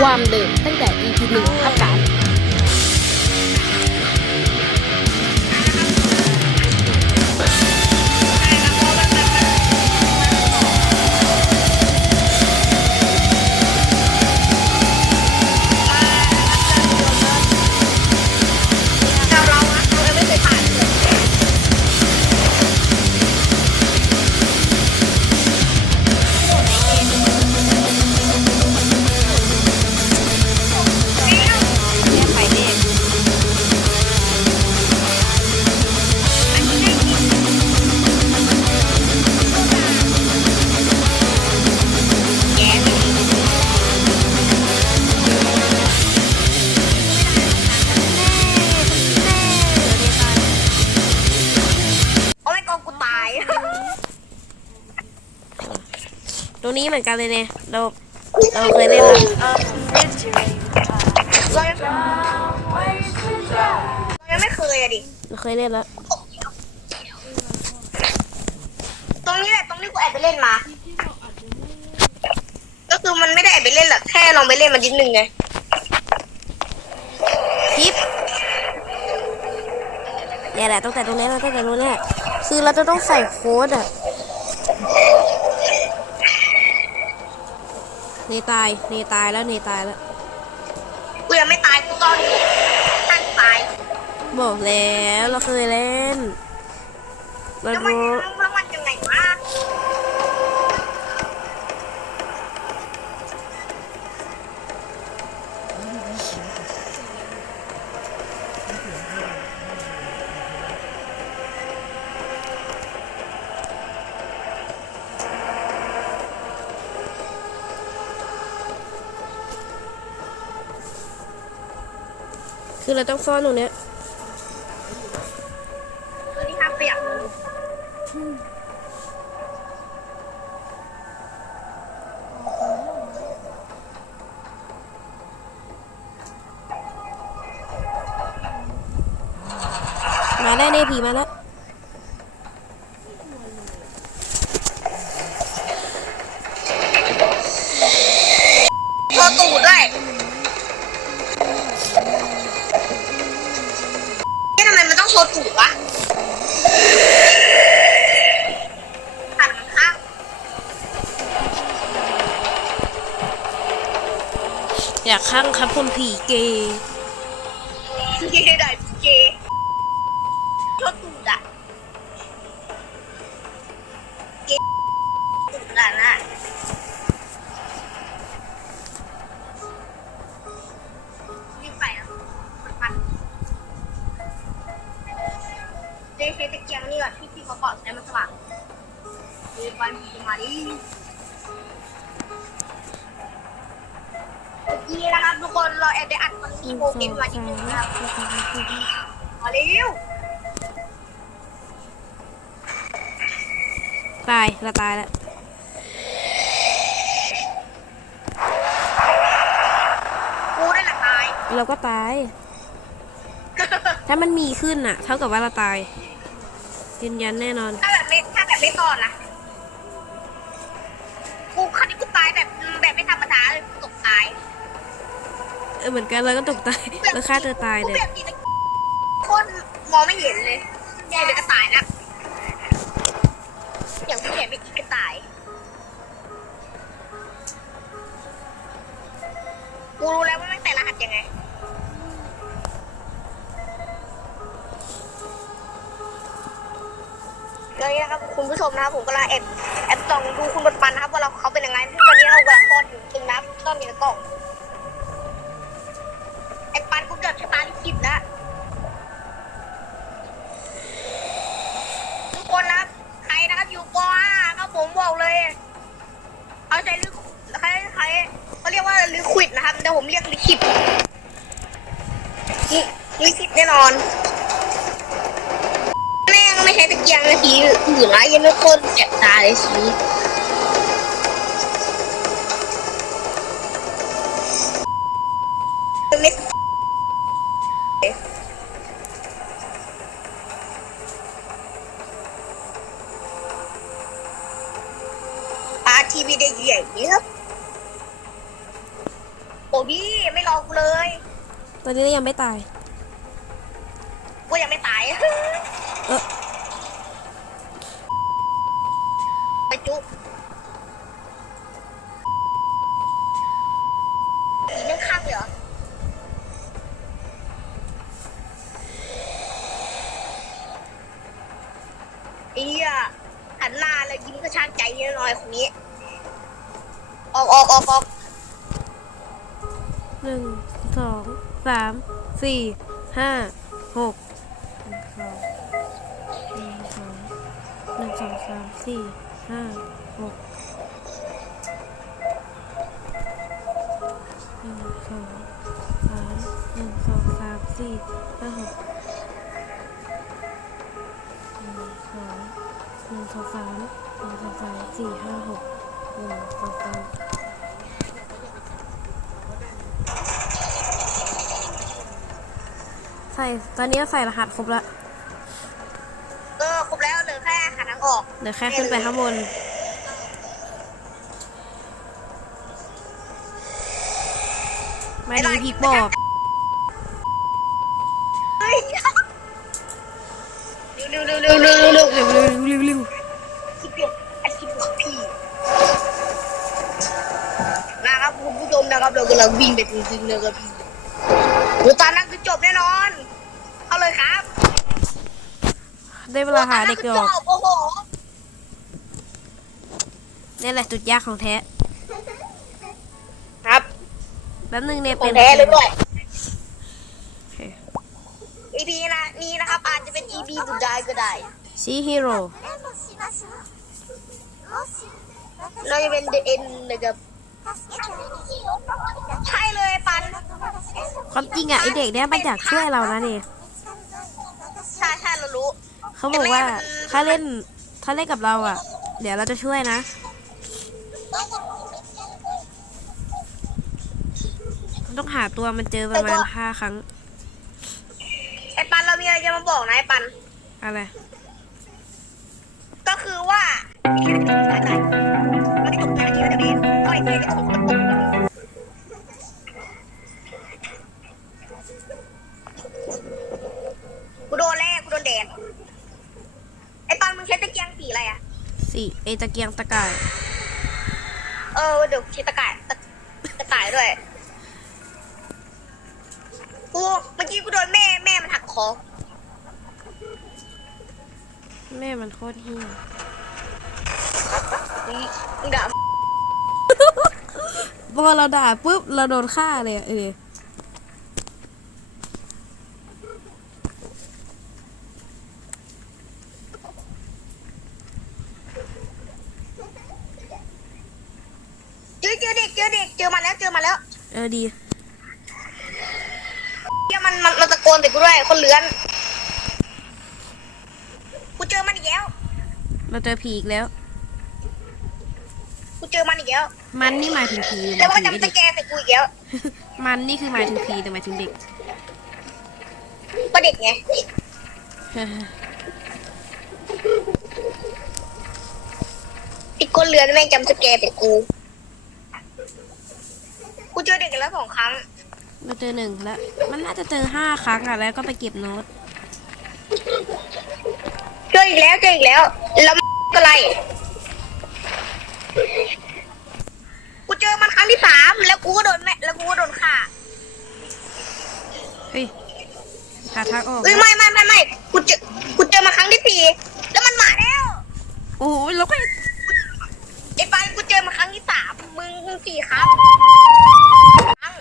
ความเดิมตั้งแต่ EP หนึ่งภาคสาม เหมือนกันเลยเนี่ยเราเราเคยเล่นแล้วเรายังเรายังไม่เคยอะดิเราเคยเล่นแล้วตรงนี้แหละตรงที่กูแอบไปเล่นมา ก็คือมันไม่ได้แอบไปเล่นหรอกแค่ลองไปเล่นมันนิดนึงไงคลิปเนี่ยแหละตั้งแต่ตรงนี้เราตั้งแต่ตรงนี้คือเราจะต้องใส่โค้ดอะ เนตาย เนตายแล้ว เนตายแล้ว กูยังไม่ตายกูตอนตั้งตายบอกแล้วเราเคยเล่นเราแคือเราต้องซ่อนตรงเนี้ยเออที่ห้ามเปียกมาได้ในผีมาแล้ว อยากข้างครับคนผีเกย์เก ทุกคนเราแอบไปอัดมันมีโมเกมมาจริงๆนะครับมาเร็วตายเราตายแล้วกูได้ละตายเราก็ตาย ถ้ามันมีขึ้นอะ เท่ากับว่าเราตายยืนยันแน่นอน ถ้าแบบไม่ถ้าแบบไม่ตอนนะ ออเหมือนกันเราก็ตกตายเราฆ่าตัวตายกูเนี่ยแบบนี้โคตรมองไม่เห็นเลยแย่เป็นกระต่ายนะอย่างกูเห็นเป็นอีกกระต่ายกูรู้แล้วว่ามันแต่รหัสยังไงเลยนะครับคุณผู้ชมนะครับผมกำลังแอบแอบส่องดูคุณบทปันนะครับว่าเราเขาเป็นยังไงซึ่งตอนนี้เรากำลังซ่อนอยู่จริงนะซ่อนอยู่ในกล่อง แสบตาเลยสิไม่อาทีวีได้ใหญ่เยอะผมพี่ไม่รอกูเลย ตอนนี้ยังไม่ตาย กูยังไม่ตาย เออ ไปจุ๊บอีนั่งข้างเลยเหรอไอ้เหี้ยหันหน้าแล้วยิ้มกระชากใจนิดหน่อยคนนี้ ออกออกออกออกหนึ่งสองสามสี่ห้าหกหนึ่งสองหนึ่งสองสามสี่ห้าหกหนึ่งสองสามหนึ่งสองสามสี่ห้าหก หนึ่งสองสามหนึ่งสองสามสี่ห้าหกหนึ่งสองสามใส่ตอนนี้ใส่รหัสครบแล้วเออครบแล้วเหลือแค่หันหนังออกเดี๋ยวแค่ขึ้นไปข้างบนไม่ดีพี่บอก เฮ้ยเร็วเร็วเร็วเร็วเร็วเร็ว เร็วเร็วเร็วเร็ว คลิปเดียวไอคลิปของพี่ นะครับคุณผู้ชมนะครับ เรากำลังวิ่งไปจริงๆนะครับพี่โอ้ตอนนั้นคือจบแน่นอน เอาเลยครับได้เวลาหาเด็กโอ้อตอนกนั้นคือจบโอ้โหนี่แหละจุดยากของแท้ ครับแป๊บนึงเนี่ยขอเป็งนแท้เลยด้วยโอเค EP นะนี้นะครับ อาจจะเป็น EP สุดท้ายก็ได้ซีฮีโร่น่าจะเป็น The End นะครับ ใช่เลยปันความจริงอะไอเด็กเนี่ยมันอยากช่วยเรานะนี่ใช่ใช่เรารู้เขาบอกว่าถ้าเล่นถ้าเล่นกับเราอะ เดี๋ยวเราจะช่วยนะต้องหาตัวมันเจอประมาณห้าครั้ง ไอ้ปันเรามีอะไรจะมาบอกนะไอ้ปัน อะไร ก็คือว่า กระตุกกระตุกกูโดนแรกกูโดนแดงไอ้ปันมึงใช้ตะเกียงสีอะไรอะสี่เอตะเกียงตะก่ายเออเดี๋ยวใช้ตะก่ายตะตะก่ายด้วยกูเมื่อกี้กูโดนแม่แม่มันหักคอแม่มันโคตรเฮี้ย มึงมึงด่า พอเราด่าปุ๊บเราโดนฆ่าเลยอะเออเจอเจอเด็กเจอเด็กเจอมาแล้วเจอมาแล้วเออดีเฮียมันมันมันตะโกนใส่กูด้วยคนเลือนกูเจอมันอีกแล้วเราเจอผีอีกแล้วกูเจอมันอีกแล้ว มันนี่หมายถึงผีหรือหแล้วมายก็ถึงไอ้จำสเด็กแกนใส่กูอีกแล้วมันนี่คือหมายถึงผีแต่หมายถึงเด็ก ก็เด็กไงไอ้คนเลือนแม่งจำสแกนใส่กู กูเจอเด็กกันแล้วสองครั้ง เราเจอหนึ่งแล้ว มันน่าจะเจอห้าครั้งอะแล้วก็ไปเก็บโน้ต เจออีกแล้วเจออีกแล้วแล้วาทางออกเอ้ยไม่ไม่ไม่ไม่กูเจอกูเจอมาครั้งที่สี่แล้วมันมาแล้วโอ้ยแล้วก็ไอ้ปานกูเจอมาครั้งที่สามมึงสี่ครั้งครั้ง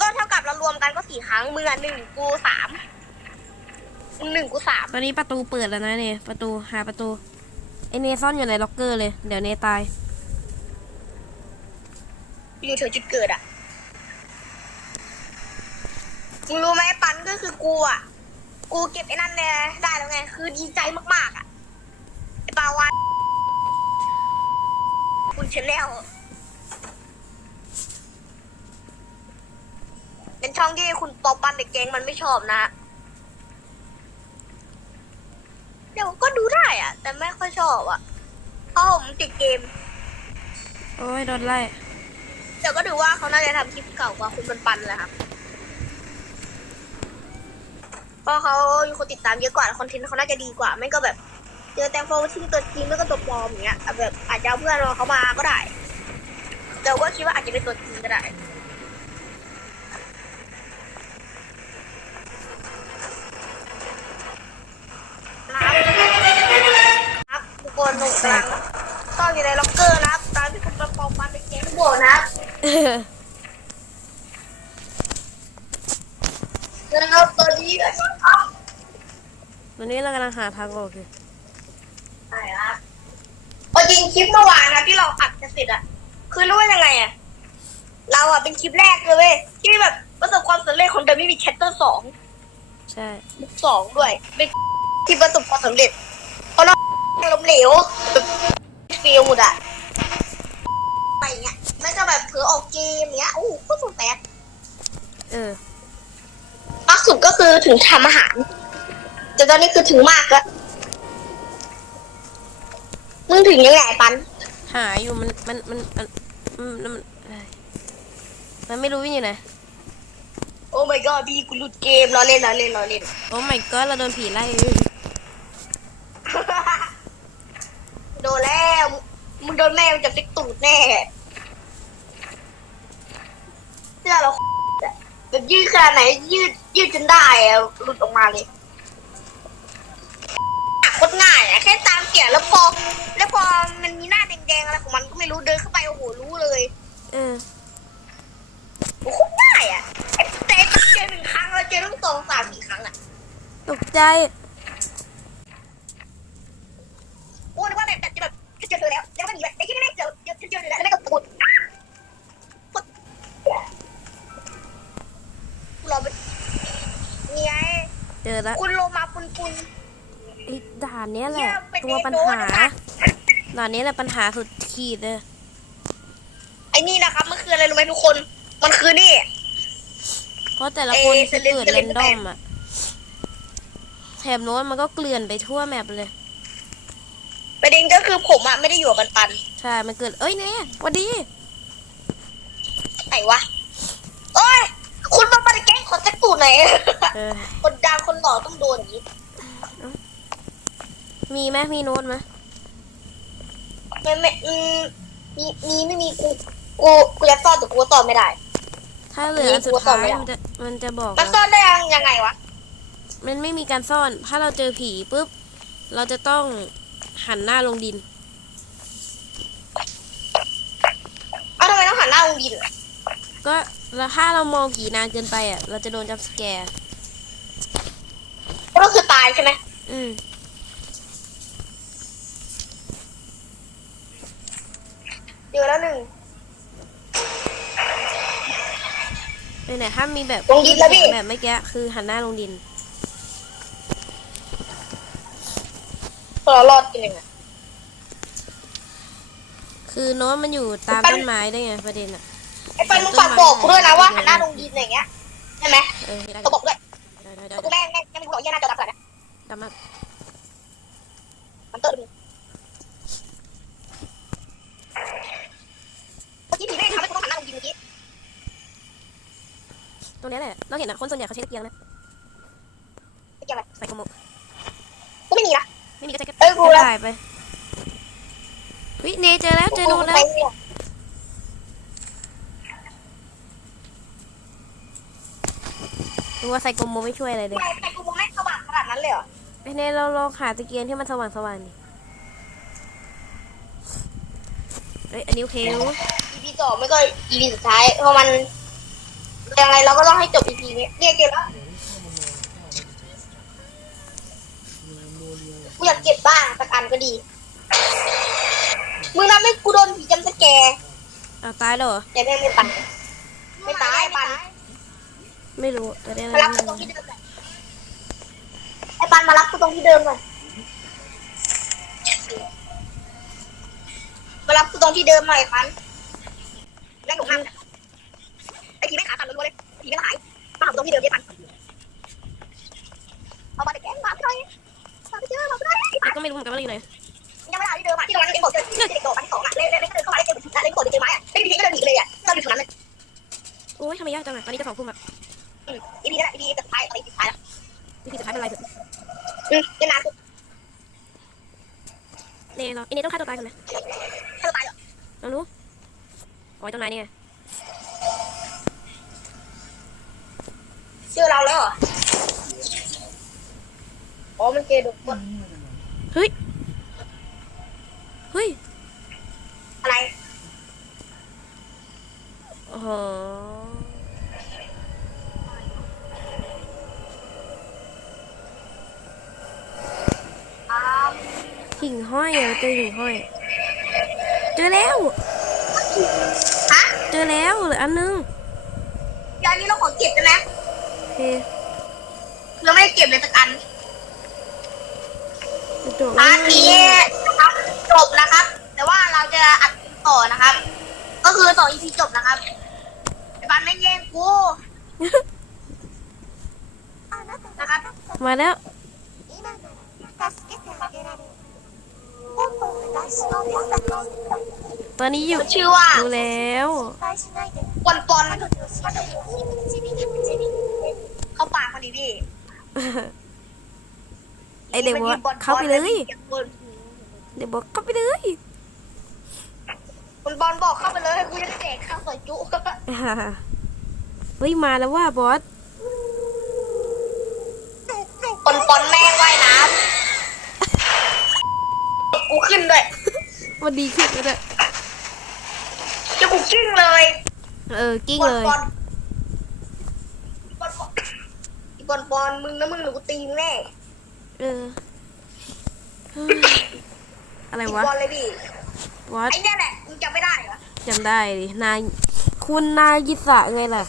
ก็เท่ากับเรารวมกันก็สี่ครั้งมึงอะหนึ่งกูสามมึงหนึ่งกูสามตอนนี้ประตูเปิดแล้วนะเนี่ยประตูหาประตูไอเนซ่อนอยู่ในล็อกเกอร์เลย เดี๋ยวเนตาย อยู่แถวจุดเกิดอะมึงรู้ไหมปัน ก็คือกูอะ กูเก็บไอ้นั่นเนี่ยได้แล้วไง คือดีใจมากๆอะไอ้ปาวานคุณชาแนลเป็นช่องที่คุณปอปันเด็กเกงมันไม่ชอบนะ เดี๋ยวก็ดูได้อะ แต่ไม่ค่อยชอบอะเพราะผมติดเกม โอ้ยโดนไล่แต่ก็ดูว่าเขาน่าจะทำคลิปเก่ากว่าคุณปันปันๆแหละครับ เพราะเขามีคนติดตามเยอะกว่าคอนเทนต์เขาน่าจะดีกว่า ไม่ก็แบบ เจอแตงโฟที่ตัวจริงไม่ก็ตัวปลอมอย่างเงี้ยแบบอาจจะเอาเพื่อนเราเขามาก็ได้ แต่ว่าคิดว่าอาจจะเป็นตัวจริงก็ได้ นนี้เรากำลังหาทางออกอยู่ใช่ครับเอาจริงคลิปเมื่อวานนะที่เราอัดกันเสร็จอะคือรู้ว่ายังไงอะเราอะเป็นคลิปแรกเลยเว้ยที่แบบประสบความสำเร็จของเดมี่มีแชปเตอร์สองใช่บุ๊กสองด้วย เป็นที่ประสบความสำเร็จเพราะเราล้มเหลวแบบฟิลหมดอะไปอย่างเงี้ยไม่ก็แบบเผลอออกเกมเงี้ยโอ้โหโคตรสุดแตกเออมากสุดก็คือถึงทำอาหาร แต่ตอนนี้คือถึงมากแล้วมึงถึงยังไงปัน หาอยู่มันมันมันมันมันมันมันเอ้ยมันไม่รู้วิ่งอยู่ไหนโอ้ my god พี่กูหลุดเกมรอเล่นรอเล่นรอเล่น โอ้ my god เราโดนผีไล่โดนแล้วมึงโดนแม่มันจะฟิกตูดแน่เสื้อเราแบบยืดขนาดไหนยืดยืดจนได้อะหลุดออกมาเลย โคตรง่ายอะแค่ตามเกียร์แล้วพอแล้วพอมันมีหน้าแดงๆอะไรของมันก็ไม่รู้เดินเข้าไปโอ้โหรู้เลยเออโอ้โหโคตรง่ายอะไอ้แต่เจอหนึ่งครั้งเราเจอต้องสองสามสี่ครั้งอะตกใจโอ้นึกว่าแบบแบบจะแบบจะเจอเธอแล้วแล้วก็หนีแบบไอ้ที่ไม่ได้เจอเจอเจอเธอแล้วแล้วก็กดเราไปนี่ไงเจอแล้วคุณโลมาปุนปุนไอ้ ด่านเนี้ยแหละเยี่ยมเป็นตัวปัญไอ้โดหานนะคะด่านนี้แหละปัญหาสุดขีดเลยไอ้นี่นะครับมันคืออะไรรู้ไหมทุกคน มันคือนี่ เพราะแต่ละเอ่คนอที่เกิดสลิเรมนสดลิอมมอะแถบโน้นมันก็เกลื่อนไปทั่วแมปเลย ประเด็นก็คือผมอะไม่ได้อยู่กับปันปันใช่ มันเกิด เอ้ยเนี่ยหวันดีไหนวะโอ้ย คุณมาปันแกล้งขอสักตูดหน่อยเออคนดังคนหล่อต้องโดนอย่างนี้ มีไหมมีโน้ตไหมไม่ไม่อืมมีมีไม่มีกูกูกูจะซ่อนแต่กูซ่อนไม่ได้ ถ้าเหลืออันสุดมีตัวต่อท้ายไหมอะมันจะมันจะบอกมันเราซ่อนได้ยังยังไงวะมันไม่มีการซ่อน ถ้าเราเจอผีปุ๊บ เราจะต้องหันหน้าลงดินเอ้าทำไมต้องหันหน้าลงดินอะก็แล้วถ้าเรามองผีนานเกินไปอะ เราจะโดนจับสแกร์ก็คือตายใช่ไหมอืม เจ อแล้วหนึ่งเป็นไหนถ้ามีแบบลงดินแล้วพี่ แบบเมื่อกี้คือหันหน้าลงดินเรารอดกันยังไง คือโน้ตมันอยู่ตามปันต้นไม้ได้วยไงประเด็นอะไอ้ปันมึงฝากบอกกูด้วยนะว่าหันหน้าลงดินอย่างเงี้ยใช่ไหมเออได้เขาบอกด้วย ได้ได้ แต่ ได้ กูแม่งแม่งแม่งกูบอกแย่หน้าจอดำขนาดนั้น ดำมาก มันเติร์ดเมื่อกี้ผีแม่งทำให้กูต้องหันหน้าลงดินเมื่อกี้ ตรง เนี้ยแหละเราเห็นนะคนส่วนใหญ่เขาใช้ตะเกียงนะไม่เกี่ยวอะไรใส่กระโมกกูไม่มีนะไม่มีก็ใช้กระเอ้ยกูละถ่ายไปวิเนเจอแล้วเจอโน้ตแล้วไม่มีอะรู้ว่าใส่กระโมกไม่ช่วยอะไรเลยไม่แต่กูมองแม่งสว่างขนาดนั้นเลยเหรอไอเนเราลองหาตะเกียงที่มันสว่างสว่างๆดิเอ้ยอันนี้โอเครู้ EP สองไม่ก็ EP สุดท้ายเพราะมัน ยังไงเราก็ต้องให้จบ EP นี้เนี่ยเก็บแล้วกูอยากเก็บบ้างสักอันก็ดีมึงทำให้กูโดนผีจำสแกร์อ้าวตายแล้วเหรอ แต่แม่งไม่ปันไม่ตายปันไม่รู้แต่ได้มารับกูตรงที่เดิมหน่อยไอ้ปันมารับกูตรงที่เดิมหน่อยมารับกูตรงที่เดิมหน่อยปันแม่งหนุกมาก ไอ้ผีแม่งขาสั่นรัวๆเลยผีแม่งหายมาหากูตรงที่เดิมดิปันเอามาแต่แกล้งมาไม่ได้มาไม่เจอมาไม่ได้ก็ไม่รู้เหมือนกันว่าอยู่ไหนยังไม่ได้ที่เดิมอะที่ตรงนั้นเล่นโกดเจอที่เด็กโดดอันที่สองอะเล่นเล่นเล่นเข้ามาเล่นเจอผีเล่นโกดเจอไม้อะเล่นผีก็เดินหนีเลยอะก็มีคนนั้นเลยโอ้ยทำไมยากจังอะตอนนี้จะสองทุ่มอะอืมอีพีก็ได้อีพีสุดท้ายอะไรสุดท้ายแล้ววิธีสุดท้ายเป็นอะไรเถอะอืมเป็นนานสุดเน่เราเอเน่ต้องฆ่าตัวตายกันไหมถ้าเราตายเหรอเรารู้โอ้ยต้นไม้นี่ไงเชื่อเราแล้วเหรออ๋อมันเกย์ดุกดเฮ้ย เฮ้ย อะไรโอ้โหอ่าหิ่งห้อยอะเจอหิ่งห้อย เจอแล้ว ฮะเจอแล้วเหลืออันนึงยานี้เราขอเก็บได้ไหมโอ เคเราไม่ได้เก็บเลยสักอันกระโดดอันนี้นะครับจบนะครับ แต่ว่าเราจะอัดต่อนะครับ ก็คือต่ออีพีจบนะครับไอ้บ้านไม่แย่งกูนะครับมาแล้วตอนนี้อยู่มันชื่อว่าดูแล้วปอนปอน เข้าปากพอดีพี่ไอเด็กบอกว่าเข้าไปเลย เด็กบอกเข้าไปเลยปอนปอนบอกเข้าไปเลยกูจะแจกข้าวซอยจุเฮ้ยมาแล้วว่าบอสปอนปอนแม่งว่ายน้ำกูขึ้นด้วยมันดีขึ้นแล้วเนี่ยจะกูกิ้งเลย เออกิ้งปอนเลย ปอนปอนปอนอีปอนปอนมึงนะมึงหนูกูตีมึงแน่เออเฮ้ยอะไรอีวะปอนเลยพี่บอสไอ้เนี่ยแหละมึงจำไม่ได้เหรอจำได้ดินายคุณนายิสะไงล่ะ